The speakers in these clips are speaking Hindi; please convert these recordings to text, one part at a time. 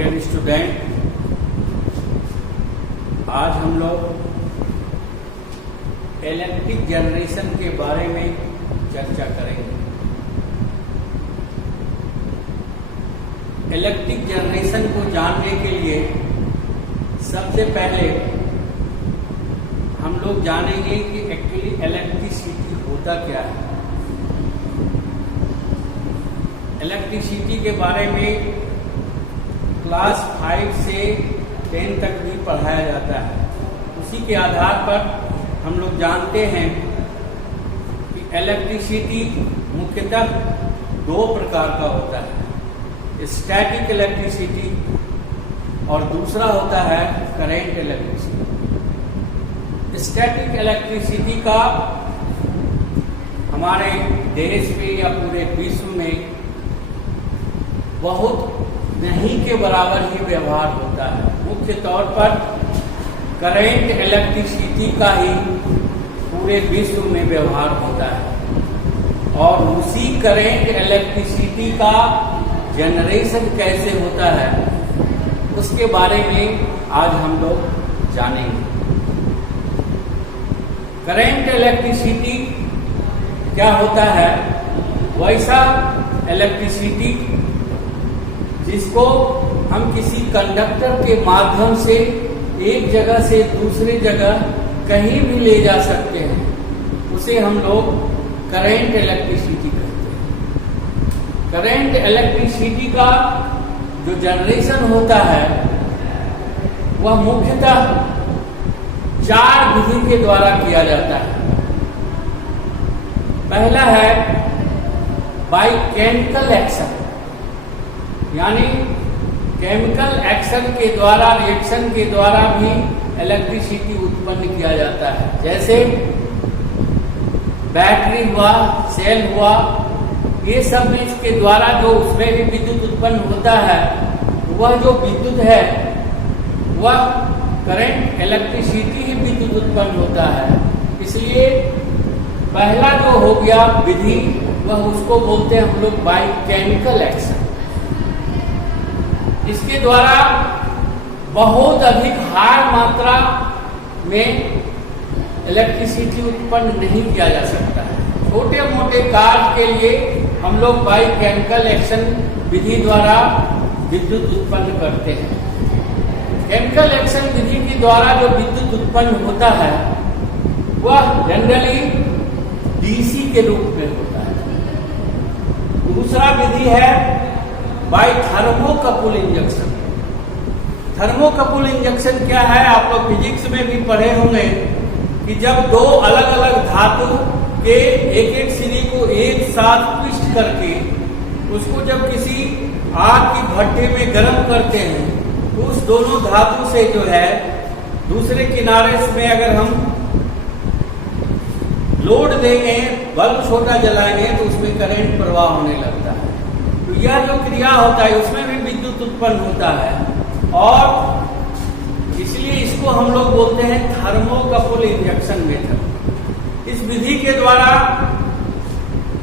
डियर स्टूडेंट, आज हम लोग इलेक्ट्रिक जनरेशन के बारे में चर्चा करेंगे। इलेक्ट्रिक जनरेशन को जानने के लिए सबसे पहले हम लोग जानेंगे कि एक्चुअली इलेक्ट्रिसिटी होता क्या है। इलेक्ट्रिसिटी के बारे में क्लास 5 से 10 तक भी पढ़ाया जाता है। उसी के आधार पर हम लोग जानते हैं कि इलेक्ट्रिसिटी मुख्यतः दो प्रकार का होता है, स्टैटिक इलेक्ट्रिसिटी और दूसरा होता है करंट इलेक्ट्रिसिटी। स्टैटिक इलेक्ट्रिसिटी का हमारे देश में या पूरे विश्व में बहुत नहीं के बराबर ही व्यवहार होता है। मुख्य तौर पर करंट इलेक्ट्रिसिटी का ही पूरे विश्व में व्यवहार होता है और उसी करंट इलेक्ट्रिसिटी का जनरेशन कैसे होता है उसके बारे में आज हम लोग जानेंगे। करंट इलेक्ट्रिसिटी क्या होता है? वैसा इलेक्ट्रिसिटी जिसको हम किसी कंडक्टर के माध्यम से एक जगह से दूसरी जगह कहीं भी ले जा सकते हैं, उसे हम लोग करंट इलेक्ट्रिसिटी कहते हैं। करंट इलेक्ट्रिसिटी का जो जनरेशन होता है वह मुख्यतः 4 विधि के द्वारा किया जाता है। पहला है बाय केमिकल एक्शन, यानी केमिकल एक्शन के द्वारा, रिएक्शन के द्वारा भी इलेक्ट्रिसिटी उत्पन्न किया जाता है। जैसे बैटरी हुआ, सेल हुआ, ये सब में इसके द्वारा जो उसमें भी विद्युत उत्पन्न होता है, वह जो विद्युत है वह करंट इलेक्ट्रिसिटी ही विद्युत उत्पन्न होता है। इसलिए पहला जो हो गया विधि वह उसको बोलते हैं हम लोग बाय केमिकल एक्शन। इसके द्वारा बहुत अधिक हाई मात्रा में इलेक्ट्रिसिटी उत्पन्न नहीं किया जा सकता है। छोटे मोटे कार्य के लिए हम लोग बाय केमिकल एक्शन विधि द्वारा विद्युत उत्पन्न करते हैं। केमिकल एक्शन विधि के द्वारा जो विद्युत उत्पन्न होता है वह जनरली डीसी के रूप में होता है। दूसरा विधि है by thermocouple injection. Thermocouple injection क्या है? आप लोग फिजिक्स में भी पढ़े होंगे कि जब दो अलग अलग धातु के एक एक सिरे को एक साथ ट्विस्ट करके उसको जब किसी आग की भट्टे में गर्म करते हैं तो उस दोनों धातु से जो है दूसरे किनारे में अगर हम लोड देंगे, बल्ब छोटा जलाएंगे तो उसमें करंट प्रवाह होने लगता है। तो यह जो क्रिया होता है उसमें भी विद्युत उत्पन्न होता है और इसलिए इसको हम लोग बोलते हैं थर्मोकपल इंजेक्शन मेथड। इस विधि के द्वारा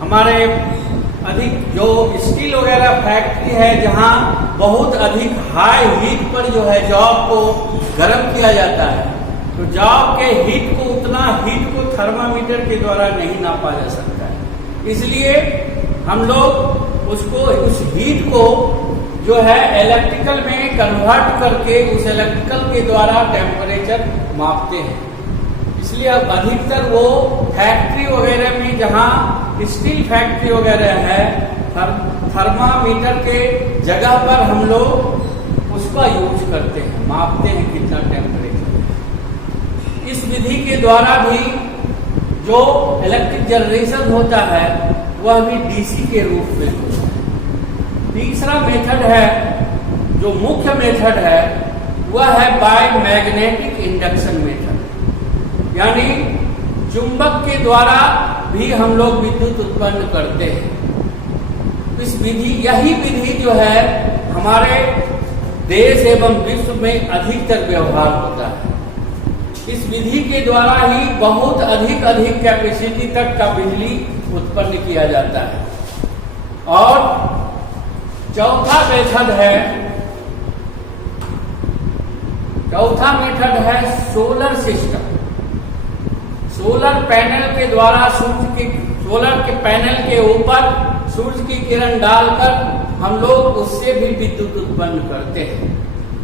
हमारे अधिक जो स्टील वगैरह फैक्ट्री है जहां बहुत अधिक हाई हीट पर जो है जॉब को गर्म किया जाता है, तो जॉब के हीट को उतना हीट को थर्मामीटर के द्वारा नहीं नापा जा सकता है। इसलिए हम लोग उसको उस हीट को जो है इलेक्ट्रिकल में कन्वर्ट करके उस इलेक्ट्रिकल के द्वारा टेम्परेचर मापते हैं। इसलिए अब अधिकतर वो फैक्ट्री वगैरह में जहां स्टील फैक्ट्री वगैरह है थर्मामीटर के जगह पर हम लोग उसका यूज करते हैं, मापते हैं कितना टेम्परेचर। इस विधि के द्वारा भी जो इलेक्ट्रिक जनरेशन होता है वह भी डीसी के रूप में होता है। तीसरा मेथड है, जो मुख्य मेथड है, वह है बाय मैग्नेटिक इंडक्शन मेथड, यानी चुंबक के द्वारा भी हम लोग विद्युत उत्पन्न करते हैं। इस विधि, यही विधि जो है हमारे देश एवं विश्व में अधिकतर व्यवहार होता है। इस विधि के द्वारा ही बहुत अधिक कैपेसिटी तक का बिजली उत्पन्न किया जाता है। और चौथा मेथड है चौथा मेथड है सोलर सिस्टम। सोलर पैनल के द्वारा सोलर के पैनल के ऊपर सूर्य की किरण डालकर हम लोग उससे भी विद्युत उत्पन्न करते हैं।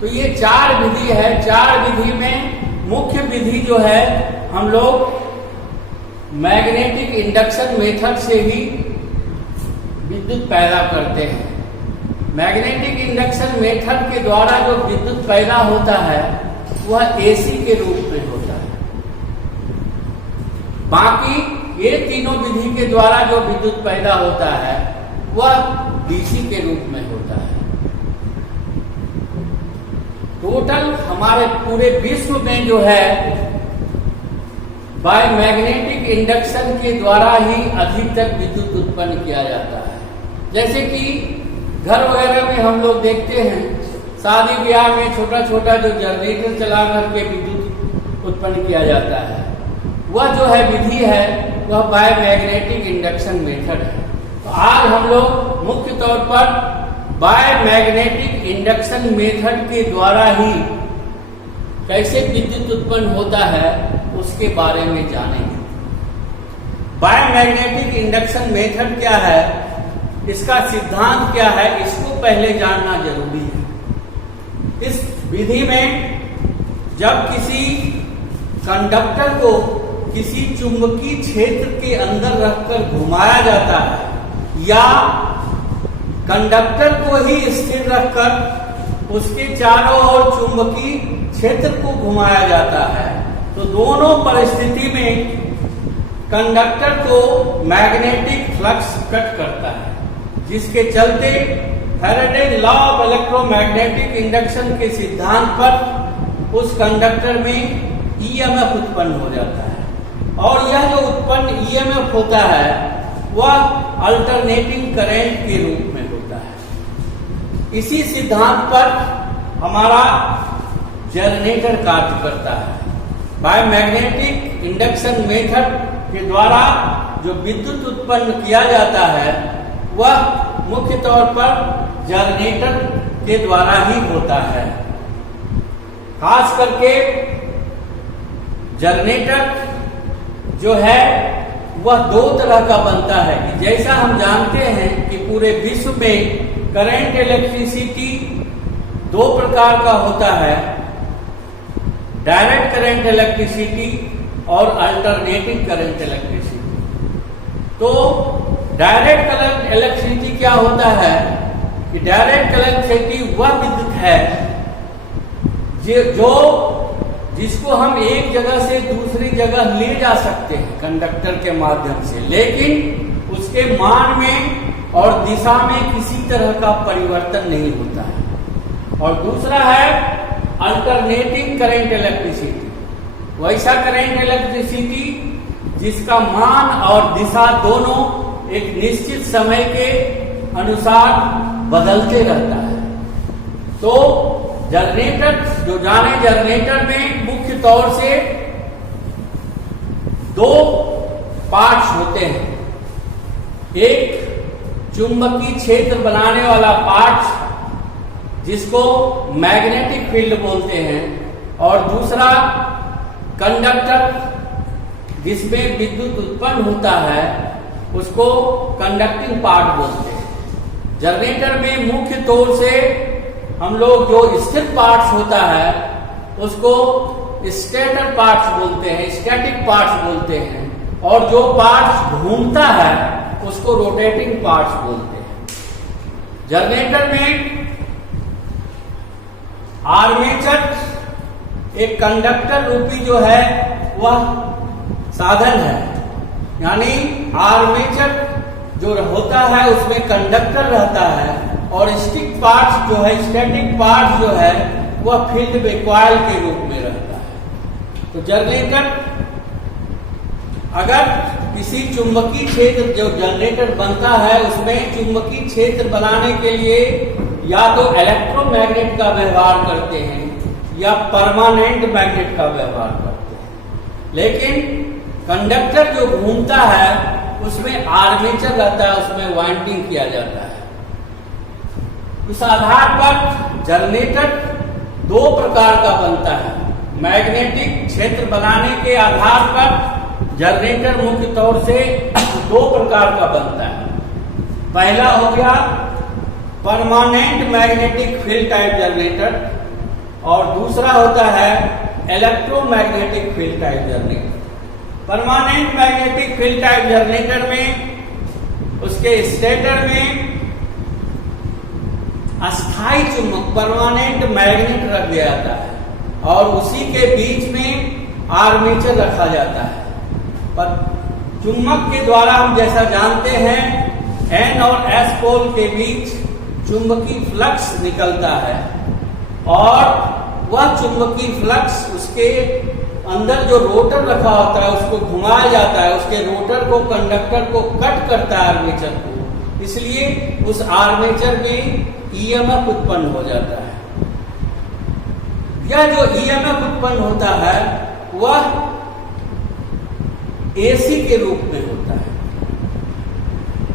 तो ये 4 विधि है। 4 विधि में मुख्य विधि जो है हम लोग मैग्नेटिक इंडक्शन मेथड से ही विद्युत पैदा करते हैं। मैग्नेटिक इंडक्शन मेथड के द्वारा जो विद्युत पैदा होता है वह एसी के रूप में होता है। बाकी ये तीनों विधि के द्वारा जो विद्युत पैदा होता है वह डीसी के रूप में होता है। टोटल हमारे पूरे विश्व में जो है बाय मैग्नेटिक इंडक्शन के द्वारा ही अधिकतर विद्युत उत्पन्न किया जाता है। जैसे कि घर वगैरह में हम लोग देखते हैं, शादी ब्याह में छोटा छोटा जो जनरेटर चला करके विद्युत उत्पन्न किया जाता है, वह जो है विधि है वह बाय मैग्नेटिक इंडक्शन मेथड है। तो आज हम लोग मुख्य तौर पर बाय मैग्नेटिक इंडक्शन मेथड के द्वारा ही कैसे विद्युत उत्पन्न होता है उसके बारे में जानेंगे। बाय मैग्नेटिक इंडक्शन मेथड क्या है, इसका सिद्धांत क्या है, इसको पहले जानना जरूरी है। इस विधि में जब किसी कंडक्टर को किसी चुंबकीय क्षेत्र के अंदर रखकर घुमाया जाता है या कंडक्टर को ही स्थिर रखकर उसके चारों ओर चुंबकीय क्षेत्र को घुमाया जाता है, तो दोनों परिस्थिति में कंडक्टर को मैग्नेटिक फ्लक्स कट करता है, जिसके चलते Faraday law of electromagnetic induction के सिद्धांत पर उस कंडक्टर में ईएमएफ उत्पन्न हो जाता है। और यह जो उत्पन्न ईएमएफ होता है वह अल्टरनेटिंग करंट के रूप में होता है। इसी सिद्धांत पर हमारा जनरेटर कार्य करता है। बाय मैग्नेटिक इंडक्शन मेथड के द्वारा जो विद्युत उत्पन्न किया जाता है वह मुख्य तौर पर जनरेटर के द्वारा ही होता है। खास करके जनरेटर जो है वह 2 तरह का बनता है कि जैसा हम जानते हैं कि पूरे विश्व में करंट इलेक्ट्रिसिटी 2 प्रकार का होता है, डायरेक्ट करंट इलेक्ट्रिसिटी और अल्टरनेटिंग करंट इलेक्ट्रिसिटी। तो डायरेक्ट करंट इलेक्ट्रिसिटी क्या होता है कि डायरेक्ट इलेक्ट्रिसिटी वह विद्युत है जो जिसको हम एक जगह से दूसरी जगह ले जा सकते हैं कंडक्टर के माध्यम से, लेकिन उसके मान में और दिशा में किसी तरह का परिवर्तन नहीं होता है। और दूसरा है अल्टरनेटिंग करंट इलेक्ट्रिसिटी, वैसा करंट इलेक्ट्रिसिटी जिसका मान और दिशा दोनों एक निश्चित समय के अनुसार बदलते रहता है। तो जनरेटर जो जाने, जनरेटर में मुख्य तौर से 2 पार्ट्स होते हैं। एक चुंबकीय क्षेत्र बनाने वाला पार्ट जिसको मैग्नेटिक फील्ड बोलते हैं, और दूसरा कंडक्टर जिसमें विद्युत उत्पन्न होता है उसको कंडक्टिंग पार्ट बोलते हैं। जनरेटर में मुख्य तौर से हम लोग जो स्थिर पार्ट्स होता है उसको स्टेटर पार्ट्स बोलते हैं, स्टैटिक पार्ट्स बोलते हैं, और जो पार्ट्स घूमता है उसको रोटेटिंग पार्ट्स बोलते हैं। जनरेटर में आर्मेचर एक कंडक्टर रूपी जो है वह साधन है, यानी आर्मेचर जो होता है उसमें कंडक्टर रहता है, और स्टिक पार्ट्स जो है, स्टैटिक पार्ट्स जो है वह फील्ड में कॉइल के रूप में रहता है। तो जनरेटर अगर किसी चुंबकीय क्षेत्र जो जनरेटर बनता है उसमें चुंबकीय क्षेत्र बनाने के लिए या तो इलेक्ट्रोमैग्नेट का व्यवहार करते हैं या परमानेंट मैग्नेट का व्यवहार करते हैं, लेकिन कंडक्टर जो घूमता है उसमें आर्मेचर रहता है, उसमें वाइंडिंग किया जाता है। उस आधार पर जनरेटर दो प्रकार का बनता है। मैग्नेटिक क्षेत्र बनाने के आधार पर जनरेटर मुख्य तौर से दो प्रकार का बनता है। पहला हो गया permanent magnetic field type generator और दूसरा होता है electromagnetic field type generator. Permanent magnetic field type generator में उसके स्टेटर में अस्थायी चुंबक परमानेंट मैग्नेट रख दिया जाता है और उसी के बीच में आर्मेचर रखा जाता है। पर चुंबक के द्वारा हम जैसा जानते हैं N और S पोल के बीच चुंबकीय फ्लक्स निकलता है और वह चुंबकीय फ्लक्स उसके अंदर जो रोटर रखा होता है उसको घुमाया जाता है, उसके रोटर को कंडक्टर को कट करता है आर्मेचर को, इसलिए उस आर्मेचर में ईएमएफ उत्पन्न हो जाता है। यह जो ईएमएफ उत्पन्न होता है वह एसी के रूप में होता है।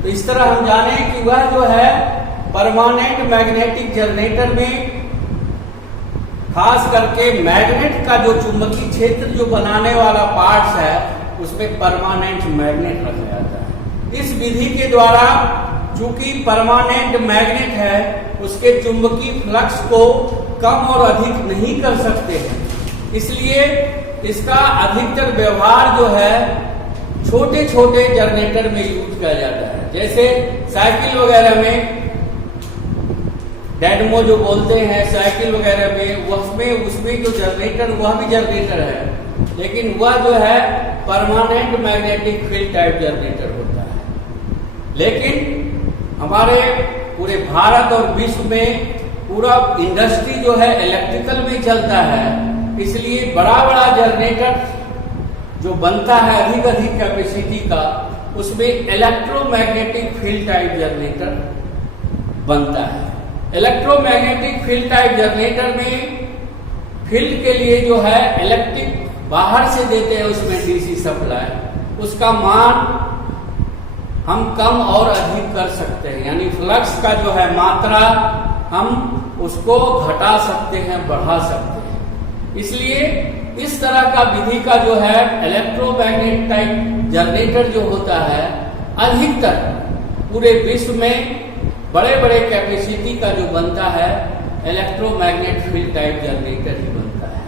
तो इस तरह हम जाने कि वह जो है परमानेंट मैग्नेटिक जनरेटर में खास करके मैग्नेट का जो चुंबकीय क्षेत्र जो बनाने वाला पार्ट्स है उसमें परमानेंट मैग्नेट रखा जाता है। इस विधि के द्वारा चूंकि परमानेंट मैग्नेट है उसके चुंबकीय फ्लक्स को कम और अधिक नहीं कर सकते हैं, इसलिए इसका अधिकतर व्यवहार जो है छोटे छोटे जनरेटर में यूज किया जाता है। जैसे साइकिल वगैरह में डायनमो जो बोलते हैं साइकिल वगैरह में उसमें जो जनरेटर वह भी जनरेटर है, लेकिन वह जो है permanent magnetic field type generator होता है। लेकिन हमारे पूरे भारत और विश्व में पूरा इंडस्ट्री जो है इलेक्ट्रिकल में चलता है, इसलिए बड़ा बड़ा जनरेटर जो बनता है अधिक कैपेसिटी का उसमें इलेक्ट्रोमैग्नेटिक फील्ड टाइप जनरेटर बनता है। इलेक्ट्रोमैग्नेटिक फील्ड टाइप जनरेटर में फील्ड के लिए जो है इलेक्ट्रिक बाहर से देते हैं उसमें डीसी सप्लाई, उसका मान हम कम और अधिक कर सकते हैं, यानी फ्लक्स का जो है मात्रा हम उसको घटा सकते हैं बढ़ा सकते हैं। इसलिए इस तरह का विधि का जो है इलेक्ट्रोमैग्नेट टाइप जनरेटर जो होता है अधिकतर पूरे विश्व में बड़े बड़े कैपेसिटी का जो बनता है इलेक्ट्रोमैग्नेट फील्ड टाइप जनरेटर ही बनता है।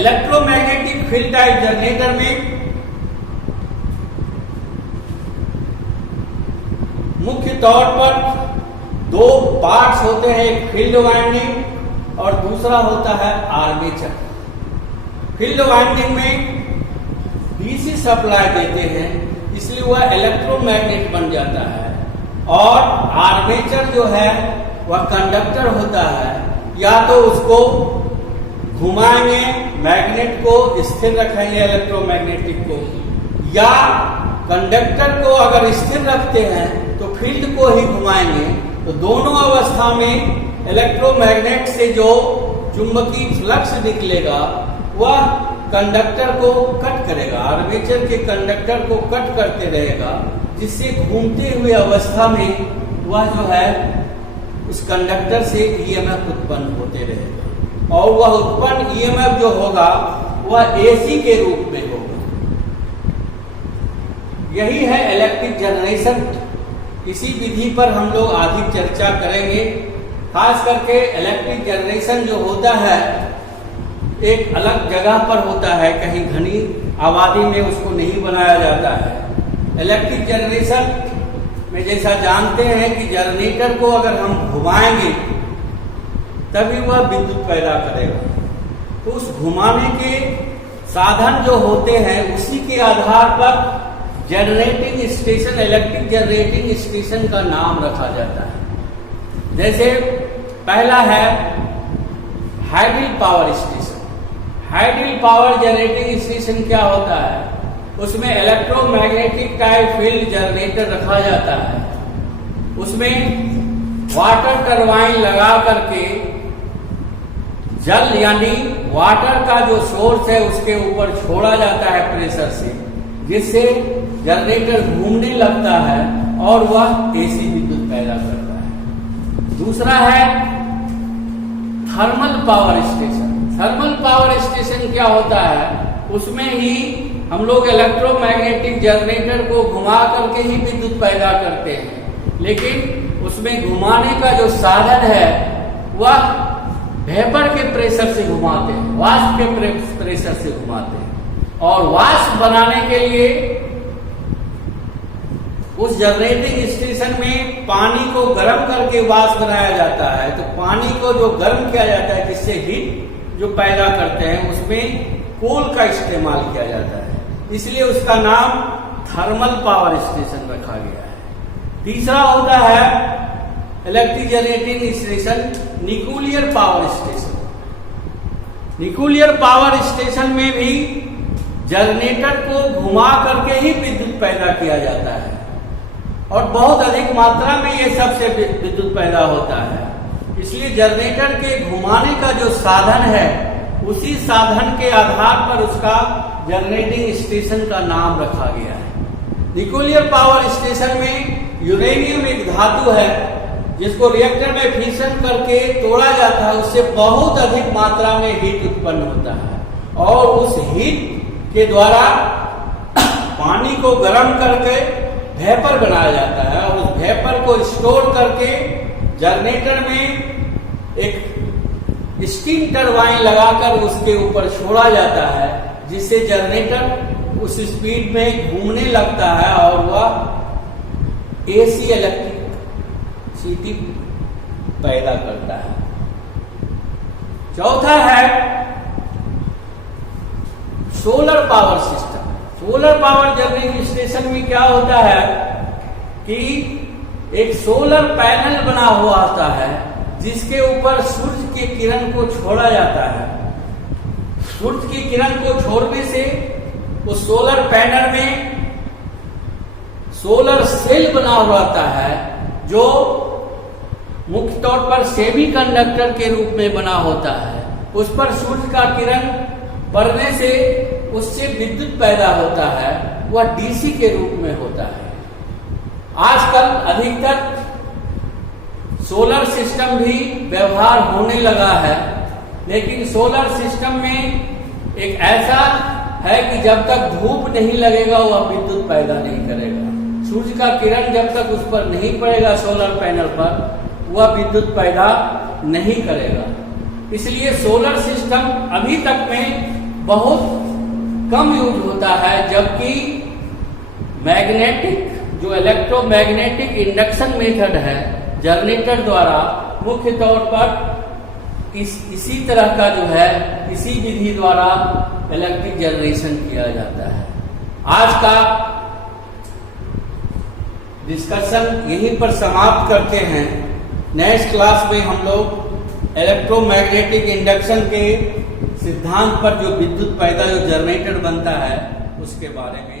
इलेक्ट्रोमैग्नेटिक फील्ड टाइप जनरेटर में मुख्य तौर पर दो पार्ट्स होते हैं, एक फील्ड वाइंडिंग और दूसरा होता है आर्मेचर। फील्ड वाइंडिंग में डीसी सप्लाई देते हैं इसलिए वह इलेक्ट्रोमैग्नेट बन जाता है और आर्मेचर जो है वह कंडक्टर होता है, या तो उसको घुमाएंगे मैग्नेट को स्थिर रखेंगे इलेक्ट्रोमैग्नेटिक को, या कंडक्टर को अगर स्थिर रखते हैं तो फील्ड को ही घुमाएंगे। तो दोनों अवस्था में इलेक्ट्रोमैग्नेट से जो चुंबकीय फ्लक्स निकलेगा वह कंडक्टर को कट करेगा, आर्मेचर के कंडक्टर को कट करते रहेगा, जिससे घूमते हुए अवस्था में वह जो है उस कंडक्टर से ईएमएफ उत्पन्न होते रहेगा और वह उत्पन्न ईएमएफ जो होगा वह एसी के रूप में होगा। यही है इलेक्ट्रिक जनरेशन। इसी विधि पर हम लोग अधिक चर्चा करेंगे। खास करके इलेक्ट्रिक जनरेशन जो होता है एक अलग जगह पर होता है, कहीं घनी आबादी में उसको नहीं बनाया जाता है। इलेक्ट्रिक जनरेशन में जैसा जानते हैं कि जनरेटर को अगर हम घुमाएंगे तभी वह विद्युत पैदा करेगा, तो उस घुमाने के साधन जो होते हैं उसी के आधार पर generating station, electric generating station का नाम रखा जाता है। जैसे पहला है hydel power station. Hydel power generating station क्या होता है, उसमें इलेक्ट्रोमैग्नेटिक टाइप फील्ड जनरेटर रखा जाता है, उसमें वाटर टरबाइन लगा करके जल यानी वाटर का जो सोर्स है उसके ऊपर छोड़ा जाता है प्रेशर से, जिससे जनरेटर घूमने लगता है और वह एसी विद्युत पैदा करता है। दूसरा है thermal power station. Thermal power station क्या होता है, उसमें ही हम लोग इलेक्ट्रोमैग्नेटिक जनरेटर को घुमा करके ही विद्युत पैदा करते हैं, लेकिन उसमें घुमाने का जो साधन है वह वेपर के प्रेशर से घुमाते हैं, वाष्प के प्रेशर से घुमाते हैं। और वाष्प बनाने के लिए उस जनरेटिंग स्टेशन में पानी को गर्म करके वाष्प बनाया जाता है। तो पानी को जो गर्म किया जाता है, जिससे हीट जो पैदा करते हैं, उसमें कोल का इस्तेमाल किया जाता है, इसलिए उसका नाम थर्मल पावर स्टेशन रखा गया है। तीसरा होता है electric generating station nuclear power station. Nuclear power station में भी जनरेटर को घुमा करके ही विद्युत पैदा किया जाता है और बहुत अधिक मात्रा में ये सबसे विद्युत पैदा होता है। इसलिए जनरेटर के घुमाने का जो साधन है, उसी साधन के आधार पर उसका जनरेटिंग स्टेशन का नाम रखा गया है। न्यूक्लियर पावर स्टेशन में यूरेनियम एक धातु है जिसको रिएक्टर में फिशन करके तोड़ा जाता है, उससे बहुत अधिक मात्रा में हीट उत्पन्न होता है और उस हीट के द्वारा पानी को गर्म करके वेपर बनाया जाता है और उस वेपर को स्टोर करके जनरेटर में एक स्टीम टरबाइन लगाकर उसके ऊपर छोड़ा जाता है, जिससे जनरेटर उस स्पीड में घूमने लगता है और वह एसी इलेक्ट्रिसिटी पैदा करता है। चौथा है solar power system. Solar power generating station में क्या होता है कि एक सोलर पैनल बना हुआ होता है, जिसके ऊपर सूर्य की किरण को छोड़ा जाता है। सूर्य की किरण को छोड़ने से उस सोलर पैनल में सोलर सेल बना हुआ रहता है, जो मुख्य तौर पर सेमीकंडक्टर के रूप में बना होता है। उस पर सूर्य का किरण पड़ने से उससे विद्युत पैदा होता है, वह डीसी के रूप में होता है। आजकल अधिकतर सोलर सिस्टम भी व्यवहार होने लगा है, लेकिन सोलर सिस्टम में एक ऐसा है कि जब तक धूप नहीं लगेगा वह विद्युत पैदा नहीं करेगा। सूर्य का किरण जब तक उस पर नहीं पड़ेगा सोलर पैनल पर, वह विद्युत पैदा नहीं करेगा। इसलिए सोलर सिस्टम अभी तक में बहुत कम यूज होता है, जबकि मैग्नेटिक जो इलेक्ट्रोमैग्नेटिक इंडक्शन मेथड है जनरेटर द्वारा मुख्य तौर पर इसी तरह का जो है इसी विधि द्वारा इलेक्ट्रिक जनरेशन किया जाता है। आज का डिस्कशन यहीं पर समाप्त करते हैं। नेक्स्ट क्लास में हम लोग इलेक्ट्रोमैग्नेटिक इंडक्शन के सिद्धांत पर जो विद्युत पैदा जो जनरेटर बनता है उसके बारे में